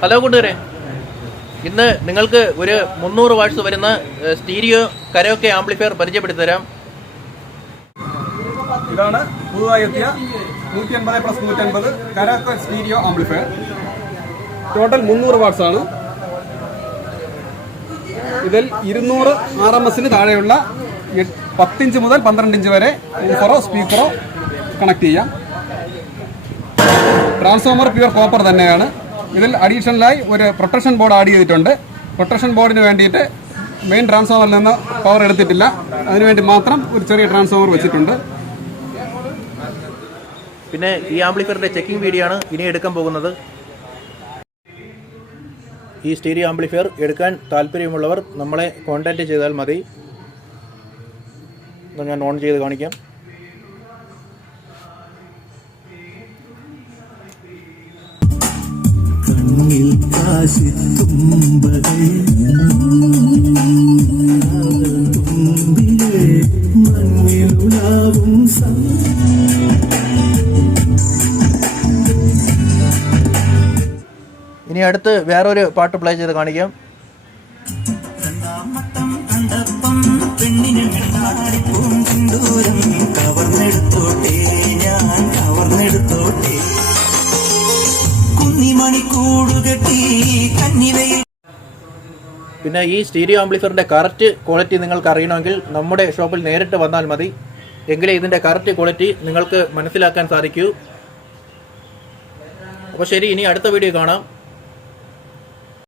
Hello കൂട്ടുകാരെ, ഇന്ന് നിങ്ങൾക്ക് ഒരു 300 വാട്ട്സ് വരുന്ന സ്റ്റീരിയോ കരോക്കെ ആംപ്ലിഫയർ പരിചയപ്പെടുത്തി തരാം. ഇതാണ് പുതുതായി എത്തിയ 150+150 karaoke stereo amplifier. Total 300 watts ആണ്. ഇതിൽ 200 RMSന് താഴെയുള്ള 10 ഇഞ്ച് മുതൽ 12 ഇഞ്ച് വരെ ഊഫറോ സ്പീക്കറോ കണക്ട് ചെയ്യാം. ട്രാൻസ്ഫോമർ പ്യുവർ കോപ്പർ തന്നെയാണ്. ഇതിൽ അഡീഷണലായി ഒരു പ്രൊട്ടക്ഷൻ ബോർഡ് ആഡ് ചെയ്തിട്ടുണ്ട്. പ്രൊട്ടക്ഷൻ ബോർഡിന് വേണ്ടിയിട്ട് മെയിൻ ട്രാൻസ്ഫോമറിൽ നിന്ന് പവർ എടുത്തിട്ടില്ല, അതിനുവേണ്ടി മാത്രം ഒരു ചെറിയ ട്രാൻസ്ഫോമർ വെച്ചിട്ടുണ്ട്. പിന്നെ ഈ ആംപ്ലിഫയറിന്റെ ചെക്കിംഗ് വീഡിയോ ആണ് ഇനി എടുക്കാൻ പോകുന്നത്. ഈ സ്റ്റീരിയോ ആംപ്ലിഫയർ എടുക്കാൻ താല്പര്യമുള്ളവർ നമ്മളെ കോൺടാക്റ്റ് ചെയ്താൽ മതി. ഞാൻ ഓൺ ചെയ്ത് കാണിക്കാം. ഇനി അടുത്ത് വേറൊരു പാട്ട് പ്ലേ ചെയ്ത് കാണിക്കാം. പിന്നെ ഈ സ്റ്റീരിയോ ആംപ്ലിഫയറിന്റെ കറക്റ്റ് ക്വാളിറ്റി നിങ്ങൾക്ക് അറിയണമെങ്കിൽ നമ്മുടെ ഷോപ്പിൽ നേരിട്ട് വന്നാൽ മതി. എങ്കിലേ ഇതിന്റെ കറക്റ്റ് ക്വാളിറ്റി നിങ്ങൾക്ക് മനസ്സിലാക്കാൻ സാധിക്കൂ. അപ്പോൾ ശരി, ഇനി അടുത്ത വീഡിയോ കാണാം.